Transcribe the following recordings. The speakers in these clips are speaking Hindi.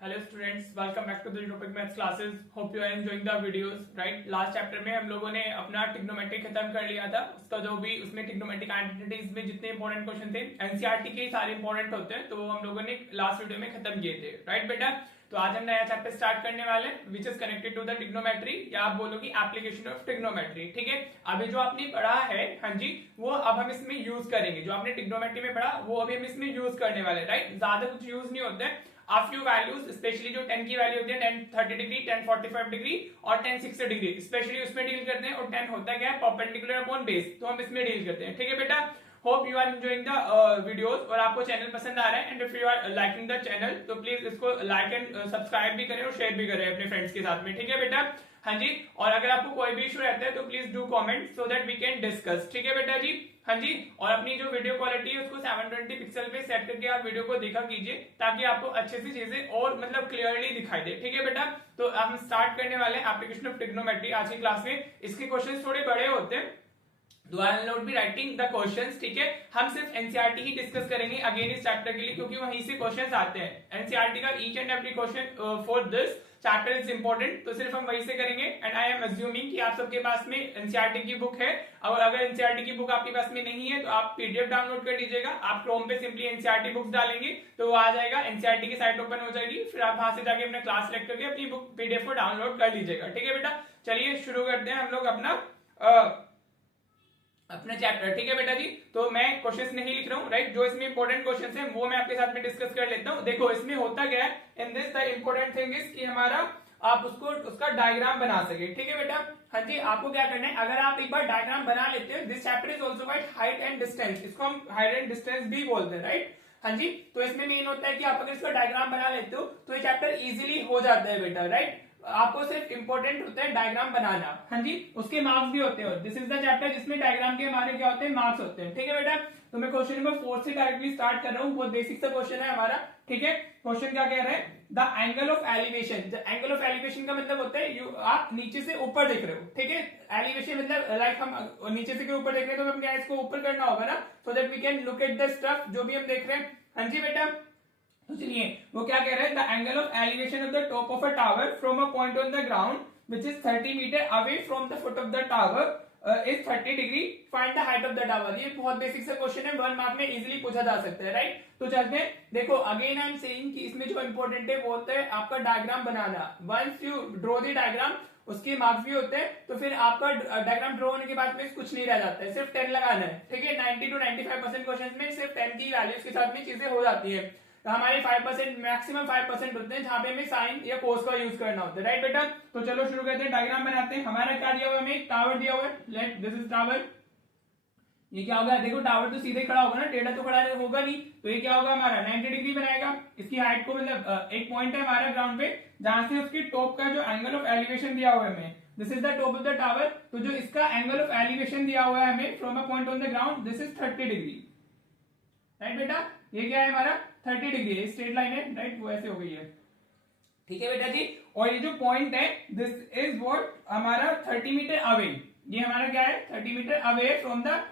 Hello students, welcome back to the topic maths classes. Hope you are enjoying the videos. Right, last chapter में हम लोगों ने अपना ट्रिग्नोमेट्री खत्म कर लिया था। उसका जो भी उसमें ट्रिग्नोमेट्रिक आइडेंटिटीज में जितने इंपॉर्टेंट क्वेश्चन थे एनसीईआरटी के सारे इंपॉर्टेंट होते हैं, तो वो हम लोगों ने लास्ट वीडियो में खत्म किए थे। राइट बेटा, तो आज हम नया चैप्टर स्टार्ट करने वाले हैं which is connected to the trigonometry, या आप बोलोगे एप्लीकेशन ऑफ ट्रिग्नोमेट्री। ठीक है, अभी जो आपने पढ़ा है, हाँ जी, वो अब हम इसमें यूज करेंगे। जो आपने ट्रिग्नोमेट्री में पढ़ा वो अभी हम इसमें यूज करने वाले। राइट, ज्यादा कुछ यूज नहीं होता है। आ फ्यू वैल्यूज, स्पेशली जो 10 की वैल्यू होती है 10 30 डिग्री, 10 45 डिग्री और 10 60 डिग्री, स्पेशली उसमें डील करते हैं। और 10 होता है क्या है, परपेंडिकुलर अपॉन बेस, तो हम इसमें डील करते हैं। ठीक है बेटा, hope you are enjoying the videos और आपको चैनल पसंद आ रहा है। And if you are liking the channel तो प्लीज इसको लाइक एंड सब्सक्राइब भी करें और शेयर भी करें अपने फ्रेंड्स के साथ में। ठीक है बेटा, हाँ जी, और अगर आपको कोई भी इशू रहता है तो please do comment so that we can discuss. ठीक है बेटा जी, हाँ जी, और अपनी जो वीडियो क्वालिटी है उसको 720 पिक्सल पे सेट करके आप वीडियो को देखा कीजिए, ताकि आपको अच्छे से चीजें और मतलब क्लियरली दिखाई दे। ठीक है बेटा, तो हम स्टार्ट करने वाले हैं एप्लीकेशन ऑफ ट्रिग्नोमेट्री आज की क्लास में। इसके क्वेश्चंस थोड़े बड़े होते हैं, तो I will not be writing the questions. ठीक है, हम सिर्फ एनसीईआरटी ही डिस्कस करेंगे अगेन इस चैप्टर के लिए, क्योंकि वहीं से क्वेश्चंस आते हैं। एनसीईआरटी का each and every question for this chapter is important, तो सिर्फ हम वहीं से करेंगे। एंड आई एम अज्यूमिंग कि आप सबके पास में एनसीईआरटी की बुक है, और अगर एनसीईआरटी की बुक आपके पास में नहीं है तो आप पीडीएफ डाउनलोड कर लीजिएगा। आप क्रोम पे सिंपली एनसीईआरटी बुक्स डालेंगे तो वो आ जाएगा, एनसीईआरटी की साइट ओपन हो जाएगी, फिर आप वहां से जाके अपना क्लास सेलेक्ट करके अपनी बुक पीडीएफ को डाउनलोड कर लीजिएगा। ठीक है बेटा, चलिए शुरू करते हैं हम लोग अपना चैप्टर। ठीक है बेटा जी, तो मैं क्वेश्चंस नहीं लिख रहा हूँ। राइट, जो इसमें इंपॉर्टेंट क्वेश्चंस हैं वो मैं आपके साथ में डिस्कस कर लेता हूँ। देखो इसमें होता क्या है, in this the important thing is कि हमारा आप उसका डायग्राम बना सके। ठीक है बेटा, हाँ जी, आपको क्या करना है, अगर आप एक बार डायग्राम बना लेते हो, this chapter is also about height and distance, इसको हम हाइट एंड डिस्टेंस भी बोलते हैं। राइट, हाँ जी, तो इसमें मेन होता है कि आप अगर इसका डायग्राम बना लेते हो तो ये चैप्टर इजीली हो जाता है बेटा। राइट, आपको सिर्फ इंपॉर्टेंट होता है डायग्राम बनाना, हाँ जी, उसके मार्क्स भी होते हैं। दिस इज द चैप्टर जिसमें डायग्राम के हमारे क्या होते हैं, मार्क्स होते हैं। ठीक है बेटा, तो मैं क्वेश्चन नंबर 4 से डायरेक्टली स्टार्ट कर रहा हूँ। बहुत बेसिक सा क्वेश्चन है हमारा। ठीक है, क्वेश्चन क्या कह रहा है, the angle of elevation. Angle of elevation का मतलब होता है आप नीचे से ऊपर देख रहे हो। ठीक है, एलिवेशन मतलब लाइक हम नीचे से ऊपर देख रहे हैं तो हमें क्या इसको ऊपर करना होगा ना, so that we can look at the stuff जो भी हम देख रहे हैं। हाँ जी बेटा, तो चलिए वो क्या कह रहा है, the angle of elevation of the top of a tower from a point on the ground which is 30 metre away from the foot of the tower is 30 degree, find the height of the tower. ये बहुत बेसिक सा क्वेश्चन है, 1 मार्क में इजीली पूछा जा सकता है। राइट, तो चलते हैं। देखो अगेन आई एम सेइंग कि इसमें जो इंपॉर्टेंट है वो होता है आपका डायग्राम बनाना। Once you draw the diagram, उसके मार्क्स भी होते हैं, तो फिर आपका डायग्राम ड्रॉ होने के बाद में कुछ नहीं रह जाता है, सिर्फ 10 लगाना है। ठीक है, 90 to 95% क्वेश्चन में सिर्फ 10 की वैल्यूज के साथ में चीजें हो जाती है। तो हमारे 5% मैक्सिमम 5% होते हैं जहां पे हमें साइन या कोस का यूज करना होता है। राइट बेटा, तो चलो शुरू करते हैं, डायग्राम बनाते हैं। हमारा क्या दिया हुआ है, हमें टावर दिया हुआ है। Let this is tower. ये क्या होगा, देखो टावर तो सीधे खड़ा होगा ना, टेढ़ा तो खड़ा होगा नहीं, तो ये क्या होगा हमारा 90 डिग्री बनाएगा। इसकी हाइट को मतलब एक पॉइंट है हमारा ग्राउंड पे जहां से उसकी टॉप का जो एंगल ऑफ एलिवेशन दिया हुआ है हमें, this is the top of the tower. तो जो इसका एंगल ऑफ एलिवेशन दिया हुआ है हमें from a point on the ground, this is 30 degree. Right बेटा, ये क्या है हमारा 30 डिग्री है, स्ट्रेट लाइन है। राइट, वो ऐसे हो गई है। ठीक है बेटा जी, और ये जो पॉइंट है दिस इज व्हाट हमारा 30 मीटर अवे, ये हमारा क्या है 30 metre away from the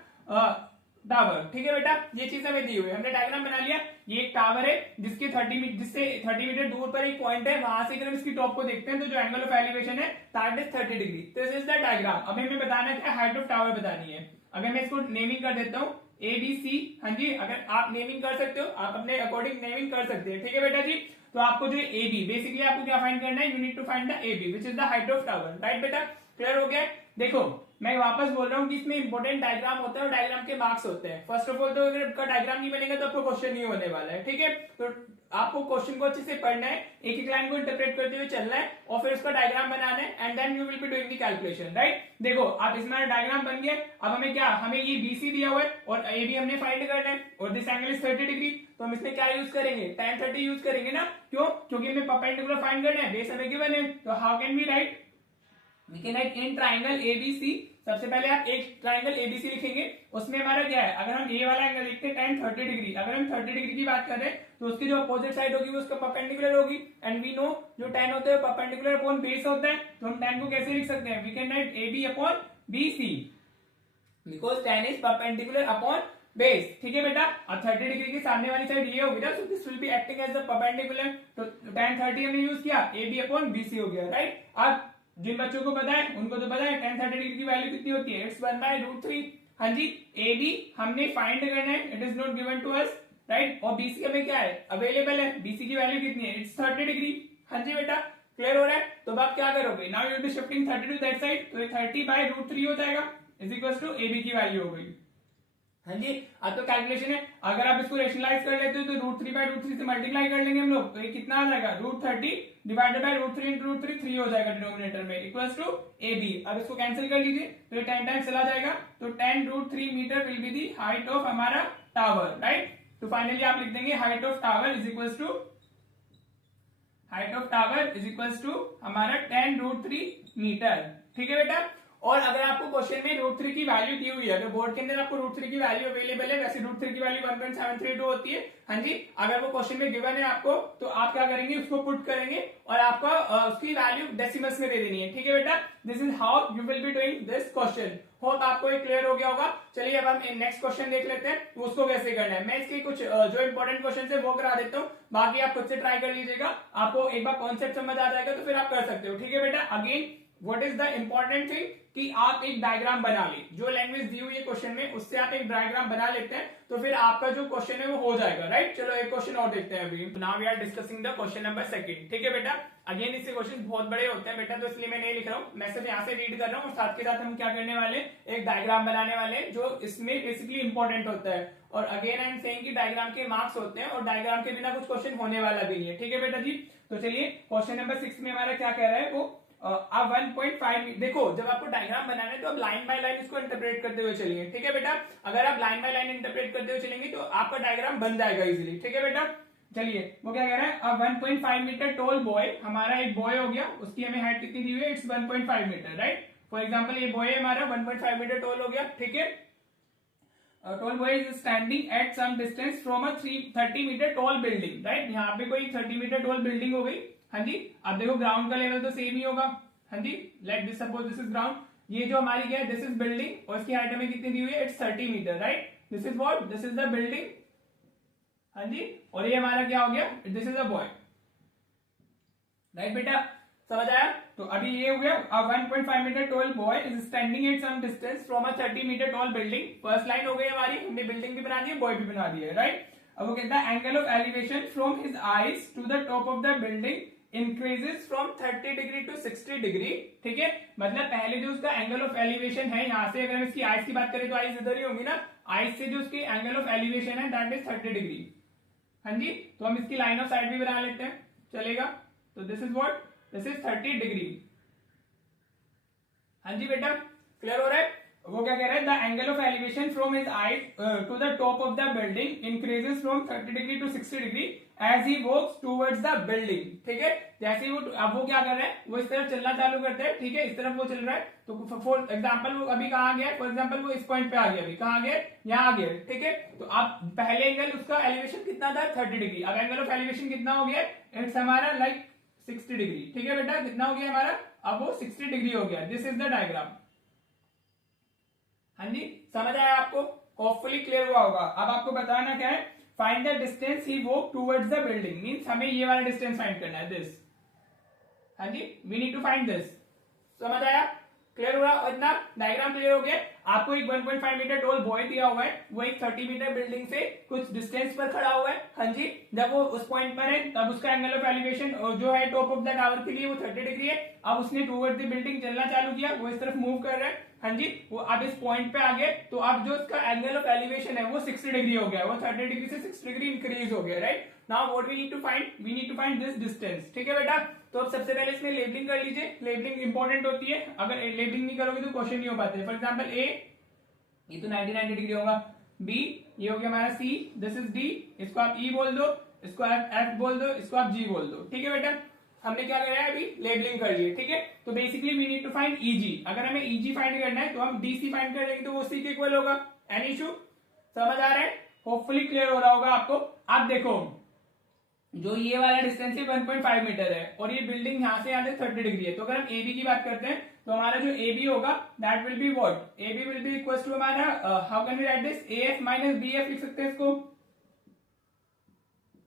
tower. ठीक है बेटा, ये चीज हमें दी हुई है, हमने डायग्राम बना लिया। ये एक टावर है जिससे 30 मीटर दूर पर एक पॉइंट है, वहां से अगर हम इसकी टॉप को देखते हैं तो जो एंगल ऑफ एलिवेशन है that is 30 degree. This is the diagram. अब हमें बताना है क्या, हाइट ऑफ टावर बतानी है। अगर मैं इसको नेमिंग कर देता हूँ ABC, हाँ जी, अगर आप नेमिंग कर सकते हो, आप अपने अकॉर्डिंग नेमिंग कर सकते हैं। ठीक है बेटा जी, तो आपको जो AB बेसिकली आपको क्या फाइंड करना है, you need to find the AB which is the height of tower. Right बेटा, क्लियर हो गया। देखो मैं वापस बोल रहा हूँ कि इसमें इंपॉर्टेंट डायग्राम होता है और डायग्राम के मार्क्स होते हैं। फर्स्ट ऑफ ऑल तो अगर आपका डायग्राम नहीं बनेगा तो आपको क्वेश्चन नहीं होने वाला है। ठीक है, तो आपको क्वेश्चन को अच्छे से पढ़ना है, एक एक लाइन को इंटरप्रेट करते हुए चलना है और फिर उसका डायग्राम बनाना है, and then you will be doing the calculation. Right, देखो आप इसमें डायग्राम बन गया। अब हमें क्या, हमें ये BC दिया हुआ है और AB हमने फाइंड करना है, और दिस एंगल इज 30 डिग्री। तो हम इसमें क्या यूज करेंगे, tan 30 यूज करेंगे ना। क्यों, क्योंकि हमें परपेंडिकुलर फाइंड करना है, बेस हमें गिवन है। तो how can we write, we can write in triangle ABC। सबसे पहले आप एक ट्राइंगल ABC लिखेंगे, उसमें हमारा क्या है, अगर हम ये वाला एंगल लिखते हैं tan 30 डिग्री, अगर हम 30 डिग्री की बात कर रहे हैं तो उसकी जो अपोजिट साइड होगी वो उसका परपेंडिकुलर होगी। एंड वी नो जो tan होता है परपेंडिकुलर अपॉन बेस होता है, तो हम tan को कैसे लिख सकते हैं, we can write AB upon BC, because tan is perpendicular upon base, ठीक है बेटा। अब 30 डिग्री की सामने वाली साइड ये होगी ना, so this will be acting as the perpendicular, तो tan 30 हमने यूज किया, AB अपॉन BC हो गया, राइट। अब जिन बच्चों को पता है उनको तो पता है tan 30 डिग्री की वैल्यू कितनी होती है, इट्स 1/√3। हाँ जी, AB हमने फाइंड करना है, it is not given to us, right. और BC हमें क्या है, अवेलेबल है, BC की वैल्यू कितनी है, इट्स 30 डिग्री। हाँ जी बेटा, क्लियर हो रहा है। तो अब आप क्या करोगे, now you will be shifting 30 to that side, तो ये 30/√3 हो जाएगा, इज इक्वल टू AB की वैल्यू हो गई। हाँ जी, अब तो कैलकुलेशन है, अगर आप इसको रेशनलाइज कर लेते हो तो √3/√3 से मल्टीप्लाई कर लेंगे हम लोग, तो ये कितना आ जाएगा, √30 डिवाइडेड बाय √3 इंटू √3, 3 हो जाएगा डिनोमिनेटर में, इक्वल्स टू AB। अब इसको कैंसिल कर लीजिए, तो ये 10 टाइम्स चला जाएगा, तो 10√3 metre will be the height of हमारा टावर, राइट। तो फाइनली आप लिख देंगे height of tower is equals to, height of tower is equals to हमारा 10√3 मीटर, ठीक है बेटा। और अगर आपको क्वेश्चन में √3 की वैल्यू दी हुई है, अगर बोर्ड के अंदर आपको √3 की वैल्यू अवेलेबल है, वैसे √3 की वैल्यू 1.732 होती है। हाँ जी, अगर वो क्वेश्चन में गिवन है आपको, तो आप क्या करेंगे, उसको पुट करेंगे और आपको उसकी वैल्यू डेसिमल्स में दे देनी है, ठीक है बेटा। This is how you will be doing this question. Hope आपको ये क्लियर हो गया होगा। चलिए अब हम नेक्स्ट क्वेश्चन देख लेते हैं, उसको कैसे करना है। मैं इसके कुछ जो इंपॉर्टेंट क्वेश्चन है वो करा देता हूँ, बाकी आप खुद से ट्राई कर लीजिएगा, आपको एक बार कॉन्सेप्ट समझ आ जाएगा तो फिर आप कर सकते हो, ठीक है बेटा। Again what is the important thing कि आप एक डायग्राम बना ले, जो लैंग्वेज दी हुई है क्वेश्चन में उससे आप एक डायग्राम बना लेते हैं, तो फिर आपका जो क्वेश्चन है वो हो जाएगा, राइट। चलो एक क्वेश्चन और देखते हैं अभी। Now we are discussing the question number 2, ठीक है बेटा। अगेन इससे क्वेश्चन बहुत बड़े होते हैं बेटा, तो इसलिए मैं नहीं लिख रहा हूँ, मैं सिर्फ यहाँ से रीड कर रहा हूँ और साथ के साथ हम क्या करने वाले, एक डायग्राम बनाने वाले जो इसमें बेसिकली इंपॉर्टेंट होता है। और अगेन आई एम सेइंग कि डायग्राम के मार्क्स होते हैं और डायग्राम के बिना कुछ क्वेश्चन होने वाला भी नहीं है, ठीक है बेटा जी। तो चलिए क्वेश्चन नंबर 6 में हमारा क्या कह रहा है वो, आप 1.5, देखो जब आपको डायग्राम बनाना है तो आप लाइन बाय लाइन इसको इंटरप्रेट करते हुए चलेंगे, ठीक है बेटा। अगर आप लाइन बाय लाइन इंटरप्रेट करते हुए चलेंगे तो आपका डायग्राम बन जाएगा इजीली, ठीक है बेटा। चलिए वो क्या कह रहा है, अब 1.5 मीटर टॉल बॉय, हमारा एक बॉय हो गया, उसकी हमें हाइट कितनी दी हुई है, it's 1.5 metre, right. For example ये बॉय हमारा 1.5 मीटर टॉल हो गया, ठीक है। Tall boy is standing at some distance from a 30 metre tall building, right. यहाँ पे कोई 30 मीटर टॉल बिल्डिंग हो गई। हाँ जी, अब देखो ग्राउंड का लेवल तो सेम ही होगा। हाँ जी, let this suppose this is ground, ये जो हमारी क्या है, दिस इज बिल्डिंग और इसकी हाइट हमें कितनी दी हुई है, it's 30 metre, right. This is what, this is the building. हाँ जी, और ये हमारा क्या हो गया, this is a boy, right बेटा, समझ आया। तो अभी ये हो गया, 1.5 metre tall boy is standing at some distance from a 30 metre tall building. First line हो गई हमारी, हमने बिल्डिंग भी बना दी है, बॉय भी बना दिया है, राइट। अब वो कहता है angle of elevation from his eyes to the top of the building increases from 30 degree to 60 degree, ठीक है। मतलब पहले जो उसका एंगल ऑफ एलिवेशन है, यहाँ से अगर हम इसकी आइज की बात करें तो आइज इधर ही होंगी ना, आइज से जो उसकी एंगल ऑफ एलिवेशन है दैट इज 30 डिग्री। हाँ जी, तो हम इसकी लाइन ऑफ साइड भी बना लेते हैं, चलेगा। तो this is what, this is 30 degree. हाँ जी बेटा, क्लियर हो रहा है। वो क्या कह रहा है, the angle of elevation from his eyes to the top of the building increases from 30 degree to 60 degree as he walks towards the building, ठीक है। जैसे वो, अब वो क्या कर रहा है, वो इस तरफ चलना चालू करते हैं, ठीक है, इस तरफ वो चल रहा है। तो फॉर एग्जाम्पल वो अभी कहाँ गया, फॉर एग्जाम्पल वो इस पॉइंट पे आ गया, अभी कहाँ गया, यहाँ आ गया, ठीक है। तो आप पहले एंगल उसका एलिवेशन कितना था, 30 डिग्री, अब एंगल ऑफ एलिवेशन कितना हो गया, इट्स हमारा लाइक 60 डिग्री, ठीक है बेटा। कितना हो गया हमारा, अब वो 60 डिग्री हो गया। This is the diagram. हाँ जी, समझ आया आपको, होपफुली क्लियर हुआ होगा। अब आपको बताना क्या है, find the distance he walk towards the building, means हमें ये वाला डिस्टेंस फाइंड करना है, दिस। हाँ जी, we need to find this. समझ आया, क्लियर हुआ, और इतना डायग्राम क्लियर हो गया। आपको एक 1.5 मीटर टॉल बॉय दिया हुआ है, वो एक 30 मीटर बिल्डिंग से कुछ डिस्टेंस पर खड़ा हुआ है। हाँ जी, जब वो उस पॉइंट पर है तब उसका एंगल ऑफ एलिवेशन जो है टॉप ऑफ द टावर के लिए वो 30 डिग्री है। अब उसने टूवर्ड द बिल्डिंग चलना चालू किया, वो इस तरफ मूव कर रहा है। हाँ जी, वो अब इस पॉइंट पे आ गए, तो अब जो इसका एंगल ऑफ एलिवेशन है वो 60 डिग्री हो गया, वो 30 डिग्री से 60 डिग्री इंक्रीज हो गया, right. Now what we need to find, we need to find this distance, ठीक है बेटा। तो अब सबसे पहले इसमें लेबलिंग कर लीजिए, लेबलिंग इंपॉर्टेंट होती है, अगर लेबलिंग नहीं करोगे तो क्वेश्चन नहीं हो पाते। फॉर एग्जाम्पल ए, ये तो 90 डिग्री होगा, बी ये हो गया हमारा सी, दिस इज डी, इसको आप ई बोल दो, इसको आप एफ बोल दो, इसको आप जी बोल दो, ठीक है बेटा। हमने क्या करा है, अभी लेबलिंग कर ली है, ठीक है। तो basically we need to find E G, अगर हमें ईजी फाइंड करना है तो हम डीसी फाइंड कर लेंगे, तो वो सी के इक्वल होगा। एनी इशू, समझ आ रहा है, होपफुली क्लियर हो रहा होगा आपको। आप देखो जो ये वाला डिस्टेंस है 1.5 मीटर है और ये बिल्डिंग यहाँ से यहाँ से 30 डिग्री है। तो अगर हम ए बी की बात करते हैं तो हमारा जो ए बी होगा that will be what, A B will be equal to हमारा how can we write this, A F minus B F लिख सकते हैं इसको।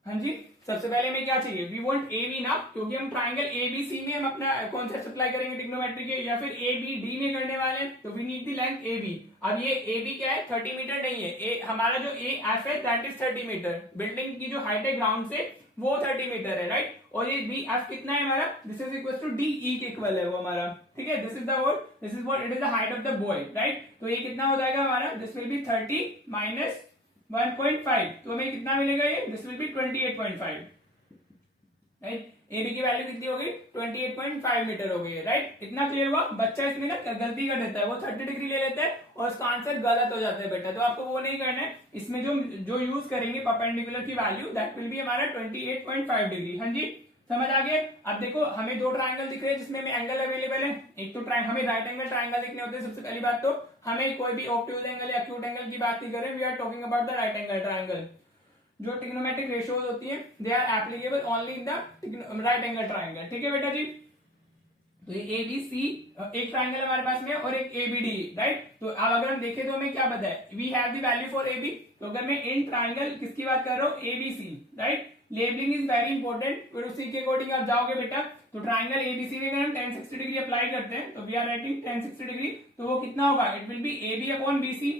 हाँ जी, सबसे पहले हमें क्या चाहिए, वी वांट ए बी ना, क्योंकि हम ट्राइंगल ए बी सी में हम अपना कॉन्सेप्ट अप्लाई करेंगे ट्रिग्नोमेट्री के, या फिर ए बी डी में करने वाले हैं, तो we need the length A B. अब ये ए बी क्या है, 30 मीटर नहीं है, ए हमारा जो ए एफ है दैट इज 30 मीटर, बिल्डिंग की जो हाइट है ग्राउंड से वो 30 मीटर है, राइट। और ये बी एफ कितना है हमारा, this is equal to D E के इक्वल है वो हमारा, ठीक है। This is the word, this is what it is the height of the boy, right. तो ये कितना हो जाएगा हमारा, दिस विल बी 30 माइनस 1.5, तो हमें कितना मिलेगा ये, this will be 28.5, right. A B की वैल्यू कितनी हो गई, 28.5 मीटर हो गई है, राइट। इतना क्लियर हुआ। बच्चा इसमें ना गलती कर देता है, वो 30 डिग्री ले लेता है और उसका आंसर गलत हो जाता है बेटा, तो आपको वो नहीं करना है। इसमें जो यूज करेंगे परपेंडिकुलर की वैल्यू दैट विल बी हमारा 28.5 डिग्री। हाँ जी, समझ आ गया। अब देखो हमें दो ट्राइंगल दिख रहे हैं जिसमें हमें एंगल अवेलेबल है। एक तो हमें राइट एंगल ट्राइंगल दिखने होते हैं। सबसे पहली बात तो हमें कोई भी ऑब्ट्यूज एंगल या एक्यूट एंगल की बात नहीं करें, we are talking about the right angle triangle. जो ट्रिग्नोमेट्रिक रेशियोज होती है they are applicable only in the right angle triangle, ठीक है बेटा जी। तो ये ए बी सी एक ट्राइंगल हमारे पास में और एक ए बी डी, राइट। तो अब अगर हम देखें तो हमें क्या पता है, we have the value for A B. तो अगर मैं इन ट्राइंगल किसकी बात कर रहा हूँ, A B C, right. Labelling is very important, फिर उसी के अकॉर्डिंग आप जाओगे बेटा। तो ट्राइंगल एबीसी में अगर हम 1060 डिग्री अप्लाई करते हैं तो वी आर राइटिंग 1060 डिग्री, तो वो कितना होगा, it will be A B upon B C.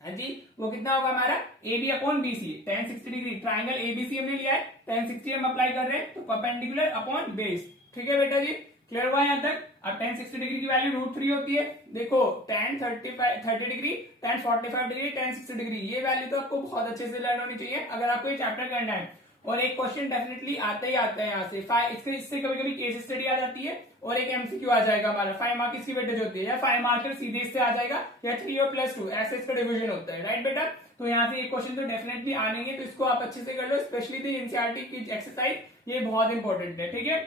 हाँ जी, वो कितना होगा हमारा A B upon B C, 1060 degree. Triangle ABC हमने लिया है, 1060 हम अप्लाई कर रहे हैं, तो परपेंडिकुलर अपॉन बेस, ठीक है बेटा जी। क्लियर हुआ यहाँ तक। अब 1060 डिग्री की वैल्यू √3 होती है। देखो 1030 डिग्री, 1045 डिग्री, 1060 डिग्री, ये वैल्यू तो आपको बहुत अच्छे से लर्न होनी चाहिए अगर आपको ये चैप्टर करना है। और एक क्वेश्चन डेफिनेटली आता ही आता है यहाँ से, इससे कभी कभी केस स्टडी आ जाती है और एक एमसीक्यू आ जाएगा हमारा। 5 मार्क इसकी वेटेज होती है, या 5 मार्कर सीधे इससे आ जाएगा, या 3 और +2 ऐसे इसका डिवीजन होता है, राइट बेटा। तो यहाँ से एक क्वेश्चन तो डेफिनेटली आने हैं, तो इसको आप अच्छे से कर लो, स्पेशली द एनसीईआरटी की एक्सरसाइज, ये बहुत इंपॉर्टेंट है, ठीक है।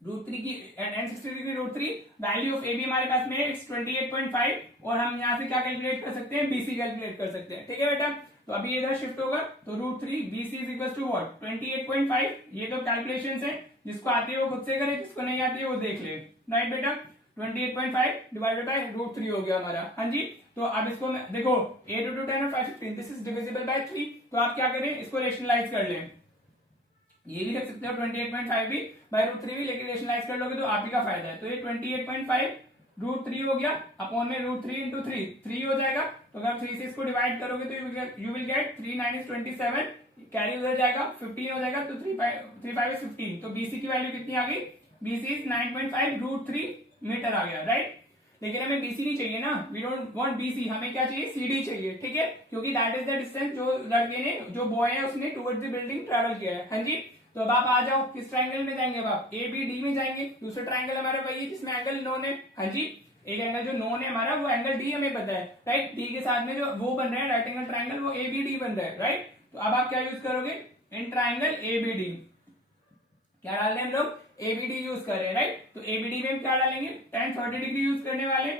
√3 की 1060 degree √3, value of A B हमारे पास में 28.5, और हम यहाँ से क्या कैलकुलेट कर सकते हैं, बीसी कैलकुलेट कर सकते हैं, ठीक है बेटा। तो अभी इधर शिफ्ट होगा, तो √3 BC is equal to what, 28.5। ये तो कैलकुलेशंस है, जिसको आती है वो खुद से करे, जिसको नहीं आती है वो देख ले, राइट बेटा। 28.5 डिवाइडेड बाय √3 हो गया हमारा। हाँ जी, तो अब इसको देखो 8 × 10 और 515, दिस इज डिविजिबल बाय 3। तो आप क्या करें, इसको रेशनलाइज कर लें, ये भी रख सकते हो 28.5 भी बाय √3 भी, लेकिन रेशनलाइज कर लोगे तो आप ही का फायदा है। तो ये 28.5 √3 हो गया, अपॉन में √3 × 3 हो जाएगा। तो अगर 3 से इसको डिवाइड करोगे तो you will get 3 9 is 27, carry उधर जाएगा, 15 हो जाएगा, तो 3 5 is 15। तो बीसी की वैल्यू कितनी आ गई, बीसी इज 9.5 √3 मीटर आ गया, राइट। लेकिन हमें बीसी नहीं चाहिए ना, वी डोंट वांट बीसी, हमें क्या चाहिए, सीडी चाहिए, ठीक है, क्योंकि दैट इज द डिस्टेंस जो लड़के ने, जो बॉय है उसने टुवर्ड्स द बिल्डिंग ट्रेवल किया है। हाँ जी, तो अब आप आ जाओ, किस ट्राइंगल में जाएंगे, अब आप ए बी डी में जाएंगे। दूसरा ट्राइंगल हमारा वही है जिसमें एंगल नोन है। हाँ जी, एक एंगल जो नोन है हमारा वो एंगल डी हमें पता है, राइट। डी के साथ में जो वो बन रहा है राइट एंगल ट्राइंगल, वो ए बी डी बन रहा है, राइट। तो अब आप क्या यूज करोगे, in triangle A B D, क्या डाल रहे हैं हम लोग, ए बी डी यूज कर रहे हैं, राइट। तो ए बी डी में हम क्या डालेंगे, 1030 डिग्री यूज करने वाले,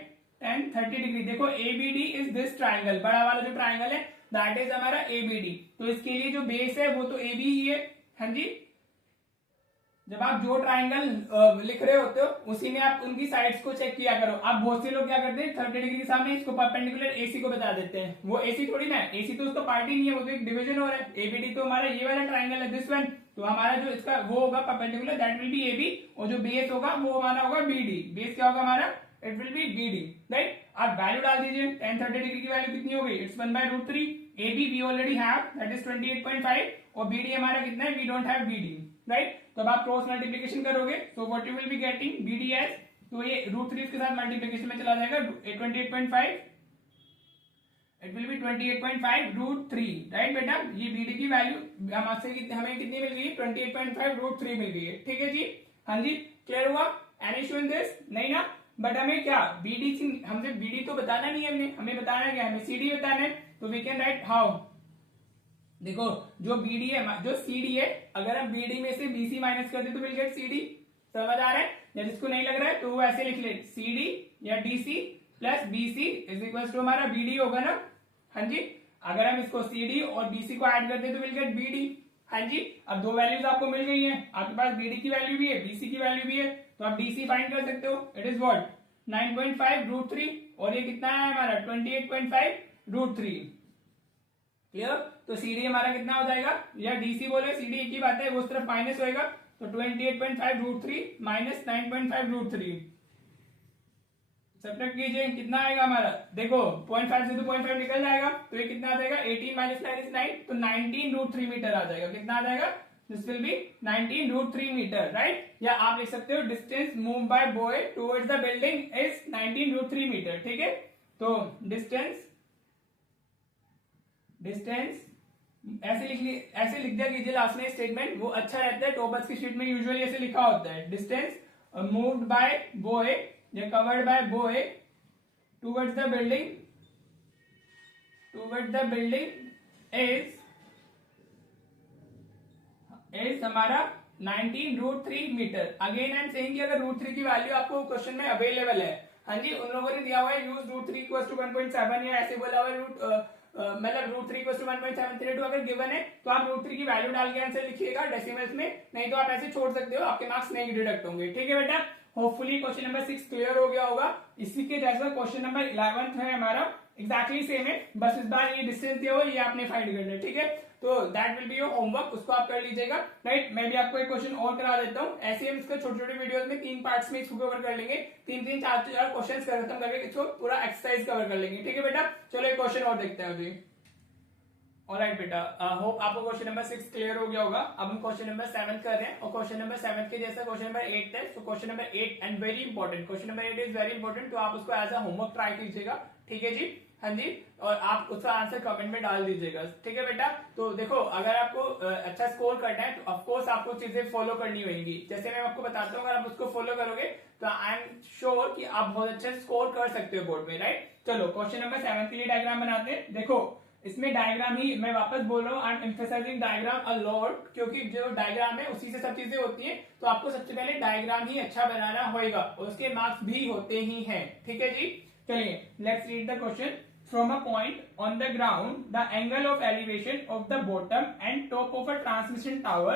1030 डिग्री। देखो A B D is this triangle, बड़ा वाला जो ट्राइंगल है दैट इज हमारा ए बी डी। तो इसके लिए जो बेस है वो तो ए बी ही है। हाँ जी, जब आप जो ट्राइंगल लिख रहे होते हो उसी में आप उनकी साइड्स को चेक किया करो। आप बहुत से लोग क्या करते हैं, 30 डिग्री के सामने इसको परपेंडिकुलर एसी को बता देते हैं, वो एसी थोड़ी ना है, एसी तो उसका पार्ट ही नहीं है, वो तो एक डिवीजन हो रहा है। एबीडी तो हमारा ये वाला ट्राइंगल है, दिस वन। तो हमारा जो इसका वो होगा perpendicular, that will be AB, और जो बेस होगा वो हमारा होगा बीडी। बेस क्या होगा हमारा, it will be BD, right. आप वैल्यू डाल दीजिए, 1030 डिग्री की वैल्यू कितनी हो गई, it's 1/√3। AB we already have, that is 28.5, और बीडी हमारा कितना है, we don't have BD, right. तो अब आप क्रॉस मल्टीप्लीकेशन करोगे तो what you will be getting, BD as, तो ये √3 के साथ मल्टीप्लीकेशन में चला जाएगा, 28.5, इट विल बी 28.5 √3, राइट बेटा। ये बीडी की वैल्यू हमें कितनी मिल गई, 28.5 √3 मिल गई है, ठीक है जी। हाँ जी, क्लियर हुआ, एनी इशू इन दिस, नहीं ना। बट हमें क्या बीडी, हमसे बीडी तो बताना नहीं है, हमें बताना क्या, हमें सीडी बताना है। तो वी कैन राइट हाउ, देखो जो बीडी है, जो सीडी है, अगर हम बीडी में से बीसी माइनस कर दे तो विल गेट सीडी। समझ आ रहा है, या जिसको नहीं लग रहा है तो वो ऐसे लिख ले, सीडी या DC plus BC is equal to हमारा बीडी होगा ना। हाँ जी, अगर हम इसको सीडी और बीसी को ऐड कर दे तो विल गेट बीडी, हाँ जी, अब दो वैल्यूज आपको मिल गई हैं, आपके पास BD की वैल्यू भी है, BC की वैल्यू भी है, तो आप DC फाइंड कर सकते हो। इट इज व्हाट 9.5 √3 और ये कितना है हमारा 28.5 √3। क्लियर? तो CD हमारा कितना हो जाएगा, या DC बोले CD एक ही बात है, वो उस तरफ माइनस होएगा, तो 28.5 √3 माइनस 9.5 √3 सब्ट्रैक्ट कीजिए, कितना आएगा हमारा, देखो 0.5 से तो 0.5 निकल जाएगा, तो ये कितना आ जाएगा 18 माइनस 9 इज 9, तो 19 √3 मीटर आ जाएगा। कितना आ जाएगा, this will be 19 √3 metre, right? या आप लिख सकते हो distance move by boy towards the building is 19 √3 metre. ठीक है, तो डिस्टेंस ऐसे लिख दिया कीजिए लास्ट में स्टेटमेंट, वो अच्छा रहता है। टॉपर्स की शीट में यूजुअली ऐसे लिखा होता है, डिस्टेंस मूव्ड बाय बॉय या covered by boy towards the building is हमारा 19 √3 metre. Again I am saying कि अगर √3 की वैल्यू आपको क्वेश्चन में अवेलेबल है, हाँ जी, उन लोगों ने दिया हुआ है यूज √3 = 1.7 या ऐसे बोला हुआ है मतलब √3 = 1.732 अगर गिवन है तो आप √3 की वैल्यू डाल के आंसर लिखिएगा डेसिमल्स में, नहीं तो आप ऐसे छोड़ सकते हो, आपके मार्क्स नहीं डिडक्ट होंगे। ठीक है बेटा, होपफुली क्वेश्चन नंबर 6 क्लियर हो गया होगा। इसी के जैसा क्वेश्चन नंबर 11 है हमारा, एग्जैक्टली सेम है, बस इस बार ये डिस्टेंस दिया हुआ ये आपने फाइंड करना है। ठीक है, तो that will be your homework, उसको आप कर लीजिएगा, राइट? मैं भी आपको एक क्वेश्चन और करा देता हूँ, ऐसे हम इसको छोटे छोटे वीडियोस में 3 पार्ट्स में इसको कवर कर लेंगे, 3 4 क्वेश्चन खत्म करके इसको पूरा एक्सरसाइज कवर कर लेंगे। ठीक है बेटा, चलो एक क्वेश्चन और देखते हैं अभी। ऑलराइट बेटा, होप आपको क्वेश्चन नंबर 6 क्लियर हो गया होगा। अब हम क्वेश्चन नंबर 7 कर रहे हैं, और क्वेश्चन नंबर 7 के जैसा क्वेश्चन नंबर 8 है, तो question number 8 and very important, question number 8 is very important, तो आप उसको एज अ होमवर्क ट्राई कीजिएगा। ठीक है जी, हाँ जी, और आप उसका आंसर कमेंट में डाल दीजिएगा। ठीक है बेटा, तो देखो अगर आपको अच्छा स्कोर करना है तो ऑफकोर्स आपको चीजें फॉलो करनी होंगी, जैसे मैं आपको बताता हूँ, अगर आप उसको फॉलो करोगे तो आई एम श्योर कि आप बहुत अच्छा स्कोर कर सकते हो बोर्ड में, राइट? चलो क्वेश्चन नंबर 7 के लिए डायग्राम बनाते हैं। देखो इसमें डायग्राम ही मैं वापस बोल रहा हूँ, I am emphasising diagram a lot, क्योंकि जो डायग्राम है उसी से सब चीजें होती हैं, तो आपको सबसे पहले डायग्राम ही अच्छा बनाना होगा और उसके मार्क्स भी होते ही हैं। ठीक है जी, चलिए let's read the question. From a point on the ground, the angle of elevation of the bottom and top of a transmission tower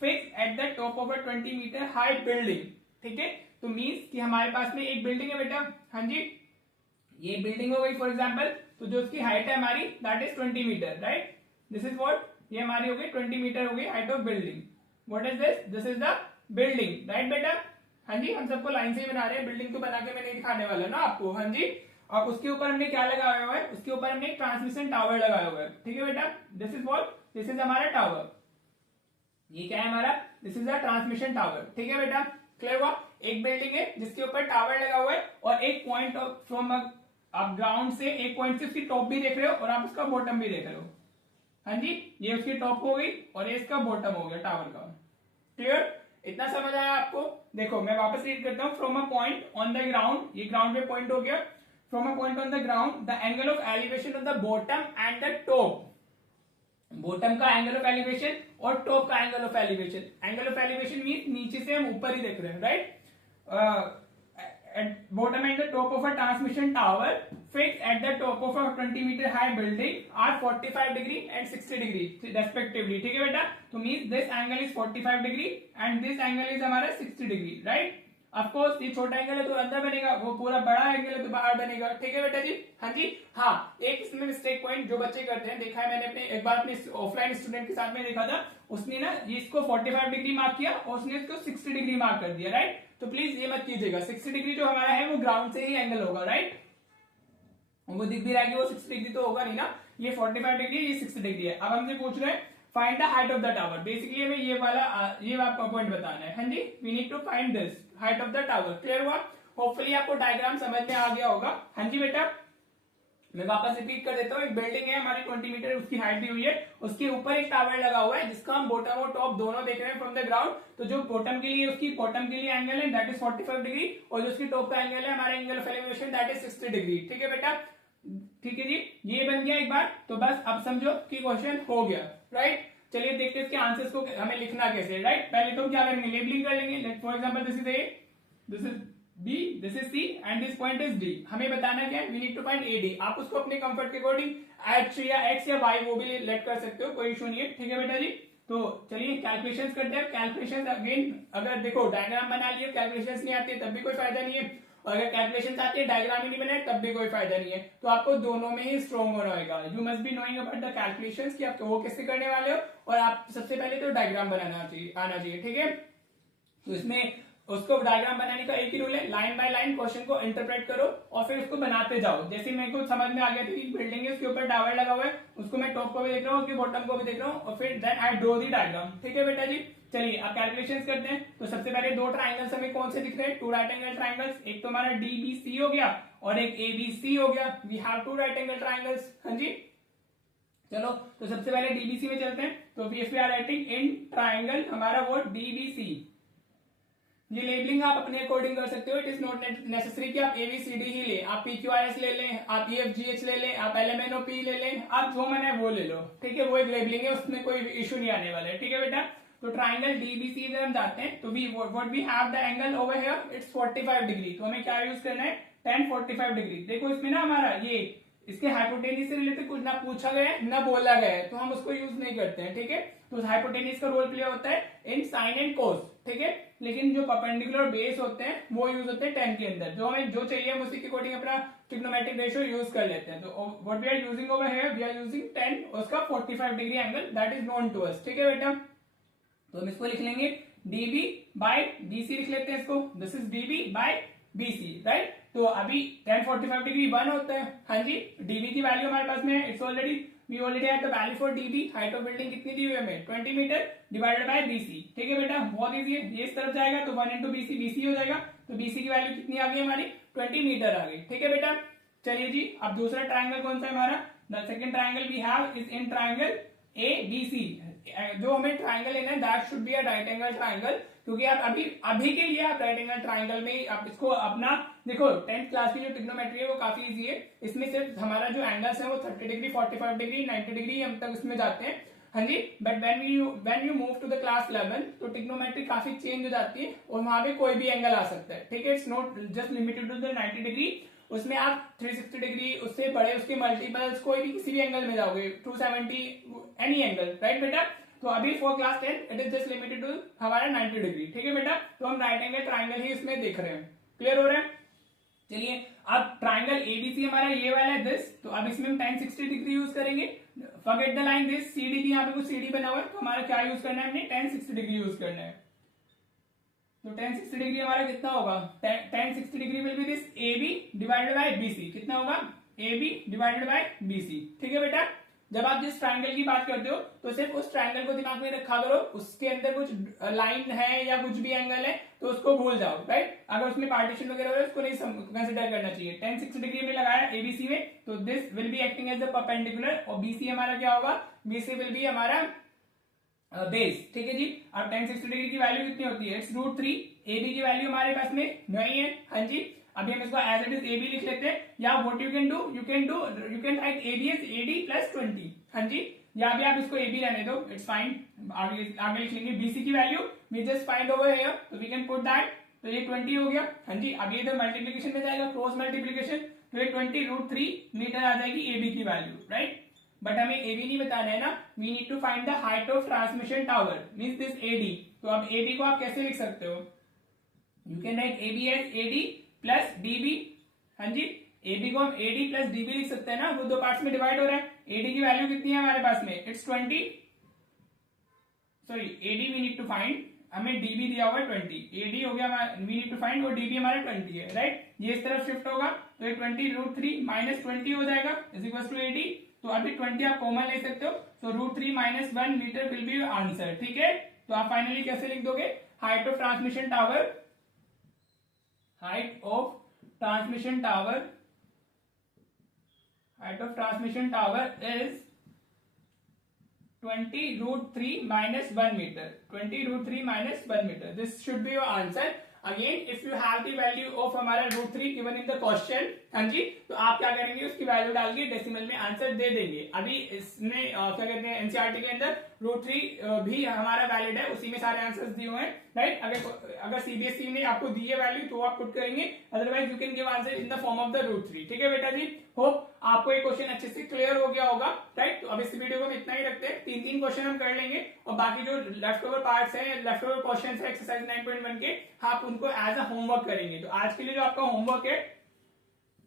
fixed at the top of a 20-meter high building। ठीक है, तो मीन्स कि हमारे पास में एक बिल्डिंग है बेटा, हाँ जी, ये बिल्डिंग हो गई फॉर एग्जाम्पल, तो जो उसकी हाइट है हमारी that is 20 metre, right? This is what, ये हमारी हो गई 20 मीटर हो गई height of building. What is this? This is the building, right बेटा? हाँ जी, हम सबको लाइन से ही बना रहे हैं, बिल्डिंग तो बना के मैं नहीं दिखाने वाला ना आपको। हाँ जी, और उसके ऊपर हमने क्या लगाया हुआ है, उसके ऊपर हमने एक ट्रांसमिशन टावर लगाया हुआ है। ठीक है बेटा, this is what, this is हमारा टावर, ये क्या है हमारा, this is the transmission tower. ठीक है बेटा, क्लियर हुआ? एक बिल्डिंग है जिसके ऊपर टावर लगा हुआ है, और एक पॉइंट फ्रॉम आप ग्राउंड से एक पॉइंट से उसकी टॉप भी देख रहे हो और आप उसका बॉटम भी देख रहे हो। हाँ जी, ये उसकी टॉप हो गई और ये इसका बॉटम हो गया टावर का। क्लियर? इतना समझ आया आपको? देखो मैं वापस रीड करता हूँ। From a point on the ground, ये ग्राउंड पे पॉइंट हो गया। From a point on the ground the angle of elevation of the bottom and the top, bottom का एंगल ऑफ एलिवेशन और टॉप का angle of elevation. Angle of elevation mean नीचे से हम ऊपर ही देख रहे हैं, right? At bottom and the top of a transmission tower fixed at the top of a 20-meter high building are 45 degree and 60 degree respectively। ठीक है बेटा, तो means this angle is 45 degree and this angle is हमारा 60 degree, right? Of course ये छोटा एंगल है तो अंदर बनेगा, वो पूरा बड़ा एंगल है तो बाहर बनेगा। ठीक है बेटा जी, हाँ जी, हाँ एक इसमें मिस्टेक पॉइंट जो बच्चे करते हैं, देखा है मैंने अपने एक बार अपने ऑफलाइन स्टूडेंट के साथ में देखा था, उसने ना ये इसको 45 डिग्री मार्क किया और उसने इसको 60 डिग्री मार्क कर दिया, राइट? तो प्लीज ये मत कीजिएगा, 60 डिग्री जो हमारा है वो ग्राउंड से ही एंगल होगा, राइट? वो दिख भी रहा है कि वो 60 डिग्री तो होगा नहीं ना, ये 45 डिग्री ये 60 डिग्री है। अब हमसे पूछ रहे हैं find the height of the tower. Basically हमें ये वाला ये आपका पॉइंट बताना है। हाँ जी, we need to find this height of the tower. Clear हुआ? होपफुली आपको डायग्राम समझ में आ गया होगा। हाँ जी बेटा, मैं वापस रिपीट कर देता हूँ। एक बिल्डिंग है हमारी 20 मीटर, उसकी हाइट दी हुई है, उसके ऊपर एक टावर लगा हुआ है जिसका हम बॉटम और टॉप दोनों देख रहे हैं फ्रॉम द ग्राउंड। तो जो बॉटम के लिए उसकी बॉटम के लिए एंगल है दैट इज 45 डिग्री और जो उसकी टॉप का एंगल है हमारा angle of elevation that is 60 degree. ठीक है बेटा, ठीक है जी, ये बन गया एक बार, तो बस अब समझो कि क्वेश्चन हो गया, राइट? चलिए देखते हैं इसके आंसर्स को हमें लिखना कैसे, राइट? पहले तो हम क्या करेंगे, लेबलिंग कर लेंगे। For example this is A, this is B, this is C and this point is D। हमें बताना क्या है, we need to find AD। आप उसको अपने कंफर्ट के अकॉर्डिंग H या X या Y वो भी लेट कर सकते हो, कोई इशू नहीं है। ठीक है बेटा जी, तो चलिए कैलकुलेशंस करते हैं। कैलकुलेशंस अगेन, अगर देखो डायग्राम बना लिए, कैलकुलेशंस नहीं आती है तब भी कोई फायदा नहीं है, और अगर कैलकुलेशंस आती है डायग्राम ही नहीं बनाए तब भी कोई फायदा नहीं है। तो आपको दोनों में ही स्ट्रॉन्ग होना होगा। You must be knowing about the calculations कि आप वो कैसे करने वाले हो, और आप सबसे पहले तो डायग्राम बनाना चाहिए, आना चाहिए, ठीक है। तो इसमें उसको डायग्राम बनाने का एक ही रूल है, लाइन बाय लाइन क्वेश्चन को इंटरप्रेट करो और फिर उसको बनाते जाओ। जैसे मेरे को समझ में आ गया था कि बिल्डिंग है, उसके ऊपर टावर लगा हुआ है, उसको मैं टॉप को भी देख रहा हूँ, उसके बॉटम को भी देख रहा हूँ, और फिर then I draw the diagram. ठीक है बेटा जी, चलिए अब कैलकुलेशंस करते हैं। तो सबसे पहले दो ट्राइंगल्स हमें कौन से दिख रहे हैं, टू राइट एंगल ट्राइंगल्स। एक तो हमारा डीबीसी हो गया और एक एबीसी हो गया। We have two right angle triangles. हाँ जी, चलो तो सबसे पहले डीबीसी में चलते हैं। तो we are writing in triangle हमारा वो डीबीसी। ये लेबलिंग आप अपने अकॉर्डिंग कर सकते हो, इट इज नॉट नेसेसरी कि आप एबीसीडी ही ले, आप पीक्यूआरएस ले लें, आप ईएफजीएच ले लें, आप एलएमएनओपी ले लें, आप जो मन है वो ले लो, ठीक है। वो एक लेबलिंग है, उसमें कोई इशू नहीं आने वाला है, ठीक है बेटा। तो ट्राइंगल डीबीसी अगर हम जाते हैं तो we what we have the angle over here, it's 45 degree. तो हमें क्या यूज करना है, tan 45 डिग्री। देखो इसमें ना हमारा ये इसके हाइपोटेनिस से रिलेटेड कुछ ना पूछा गया है ना बोला गया है, तो हम उसको यूज नहीं करते हैं, ठीक है। तो हाइपोटेनिस का रोल प्ले होता है इन साइन एंड कोस, ठीक है। लेकिन जो परपेंडिकुलर बेस होते हैं वो यूज होते हैं tan के अंदर। जो हमें जो चाहिए हम उसी के अकॉर्डिंग अपना ट्रिग्नोमेट्रिक रेशियो यूज कर लेते हैं। तो what we are using over here, we are using tan, उसका 45 degree angle that is known to us, ठीक है बेटा। तो हम इसको लिख लेंगे डीबी बाय बीसी, लिख लेते हैं इसको, this is DB by BC, right. तो अभी tan 45 डिग्री 1 होता है। हाँ जी, डीबी की वैल्यू हमारे पास में है, it's already we already have the value for DB. Height of building कितनी दी हुई है हमें, 20 मीटर डिवाइडेड बाय बीसी, ठीक है बेटा। बहुत इजी है, ये इस तरफ जाएगा तो 1 इंटू बीसी, बीसी हो जाएगा। तो बीसी की वैल्यू कितनी आ गई हमारी, 20 मीटर आ गई, ठीक है बेटा। चलिए जी, अब दूसरा ट्राइंगल कौन सा है हमारा, the second triangle we have is in triangle A B C. जो हमें ट्राइंगल लेना है that should be a right angle triangle, क्योंकि आप अभी के लिए आप राइट एंगल ट्राइंगल में आप इसको अपना देखो 10th क्लास की जो ट्रिग्नोमेट्री है वो काफी इजी है। इसमें सिर्फ हमारा जो एंगल्स है वो 30 डिग्री, 45 डिग्री, 90 डिग्री हम तक उसमें जाते हैं। हाँ जी, but when you move to the class 11 तो ट्रिग्नोमेट्री काफी चेंज हो जाती है और वहां पे कोई भी एंगल आ सकता है, ठीक है। It's not just limited to the 90 degree, उसमें आप 360 डिग्री, उससे बड़े, उसके मल्टीपल्स, कोई भी किसी भी एंगल में जाओगे, 270, एनी एंगल, राइट बेटा। तो अभी for class 10 it is just limited to हमारा 90 डिग्री, ठीक है बेटा। तो हम राइट एंगल ट्राइंगल ही इसमें देख रहे हैं, क्लियर हो रहा है। चलिए अब ट्राइंगल एबीसी हमारा ये वाला है दिस, तो अब इसमें हम tan 60 डिग्री यूज करेंगे। Forget the line this, CD की यहाँ पे कुछ सीडी बना हुआ है, तो हमारा क्या यूज करना है, हमने tan 60 डिग्री यूज करना है। तो tan 60 डिग्री हमारा कितना होगा, tan 60 degree will be this AB divided by BC, कितना होगा, AB डिवाइडेड बाय BC, ठीक है बेटा। जब आप जिस ट्राइंगल की बात करते हो तो सिर्फ उस ट्राइंगल को दिमाग में रखा करो, उसके अंदर कुछ लाइन है या कुछ भी एंगल है तो उसको भूल जाओ, राइट। अगर उसमें पार्टीशन वगैरह हो उसको नहीं कंसिडर करना चाहिए। tan 60 डिग्री में लगाया एबीसी में, तो this will be acting as the perpendicular, और बीसी हमारा क्या होगा, बीसी विल बी हमारा बेस, ठीक है जी। अब tan 60 डिग्री की वैल्यू कितनी होती है, इट्स √3। AB की वैल्यू हमारे पास में नहीं है, हाँ जी। अभी हम इसको एज इट इज AB लिख लेते हैं, या what you can write AB as AD plus 20, हाँ जी। या भी आप इसको AB रहने दो, इट्स फाइन। आगे लिख लेंगे BC की value, we just find over here, तो वी कैन पुट दैट, तो ये 20 हो गया, हाँ जी। अब ये इधर मल्टीप्लीकेशन में जाएगा, क्रॉस मल्टीप्लीकेशन, तो ये 20 √3 मीटर आ जाएगी AB की वैल्यू, राइट। बट हमें AB नहीं बताना है ना, we need to find the height of transmission tower, means this AD। तो अब AB को आप कैसे लिख सकते हो, you can write AB as AD plus DB, हाँ जी। AB को हम AD प्लस DB लिख सकते हैं ना, वो दो पार्ट्स में डिवाइड हो रहा है। AD की वैल्यू कितनी है हमारे पास में, it's 20, sorry AD we need to find, हमें DB दिया हुआ है 20, AD हो गया वी नीड टू फाइंड, और DB हमारा 20 है, राइट। ये इस तरफ शिफ्ट होगा तो ये 20 √3 माइनस 20 हो जाएगा इज इक्वल टू AD। तो अभी 20 आप कॉमन ले सकते हो, तो √3 minus 1 metre will be your answer, ठीक है। तो आप फाइनली कैसे लिख दोगे, height of transmission tower, height of transmission tower, height of transmission tower is 20 √3 minus 1 meter. 20 √3 minus 1 meter. This should be your answer. Again, if you have the value of हमारा √3 given in the question, हाँ जी, तो आप क्या करेंगे, उसकी वैल्यू डाल के डेसिमल में आंसर दे देंगे। अभी इसमें क्या कहते हैं, एनसीईआरटी के अंदर √3 भी हमारा वैलिड है, उसी में सारे आंसर्स दिए हुए हैं, राइट। अगर सीबीएसई ने आपको दी है वैल्यू तो आप पुट करेंगे, otherwise you can give answer in the form of the √3। ठीक है बेटा जी, होप आपको ये क्वेश्चन अच्छे से क्लियर हो गया होगा, राइट। तो अब इस वीडियो को हम इतना ही रखते हैं, 3-3 क्वेश्चन हम कर लेंगे और बाकी जो लेफ्ट ओवर पार्ट्स हैं, लेफ्ट ओवर क्वेश्चन है एक्सरसाइज 9.1 के, आप उनको एज अ होमवर्क करेंगे। तो आज के लिए जो आपका होमवर्क है,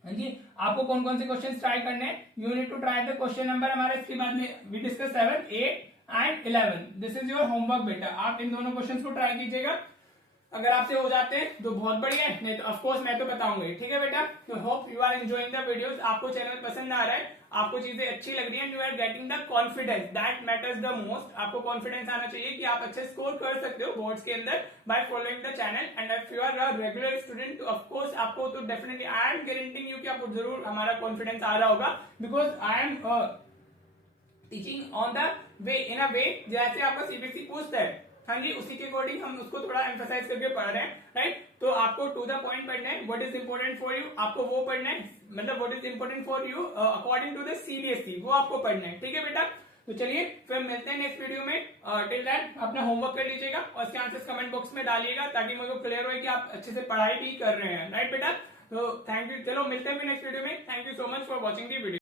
हाँ जी, आपको कौन कौन से क्वेश्चन ट्राई करने हैं, you need to try the question number हमारे इसके बाद में we discuss 7, 8 and 11। This is your homework बेटा, आप इन दोनों क्वेश्चंस को ट्राई कीजिएगा। अगर आपसे हो जाते हैं तो बहुत बढ़िया है, नहीं तो ऑफकोर्स मैं तो बताऊंगा ही। ठीक है बेटा, तो hope you are enjoying the videos, आपको चैनल पसंद आ रहा है, आपको चीजें अच्छी लग रही है, you are getting the confidence, that matters the most. आपको कॉन्फिडेंस आना चाहिए कि आप अच्छे स्कोर कर सकते हो बोर्ड्स के अंदर by following the channel. And if you are a regular student तो ऑफकोर्स आपको तो definitely I am guaranteeing you कि आपको जरूर हमारा कॉन्फिडेंस आ रहा होगा, because I am teaching on the way, in a way जैसे आपका सीबीएसई पूछता है, हाँ जी, उसी के अकॉर्डिंग हम उसको थोड़ा एम्फसाइज करके पढ़ रहे हैं, राइट। तो आपको टू द पॉइंट पढ़ना है, what is important for you, आपको वो पढ़ना है, मतलब what is important for you according to the CBSE, वो आपको पढ़ना है। ठीक है बेटा, तो चलिए फिर मिलते हैं नेक्स्ट वीडियो में। टिल दैट अपना होमवर्क कर लीजिएगा और इसके आंसर्स कमेंट बॉक्स में डालिएगा, ताकि मुझे क्लियर हो कि आप अच्छे से पढ़ाई भी कर रहे हैं, राइट बेटा। तो थैंक यू, चलो मिलते हैं नेक्स्ट वीडियो में। Thank you so much for watching the video.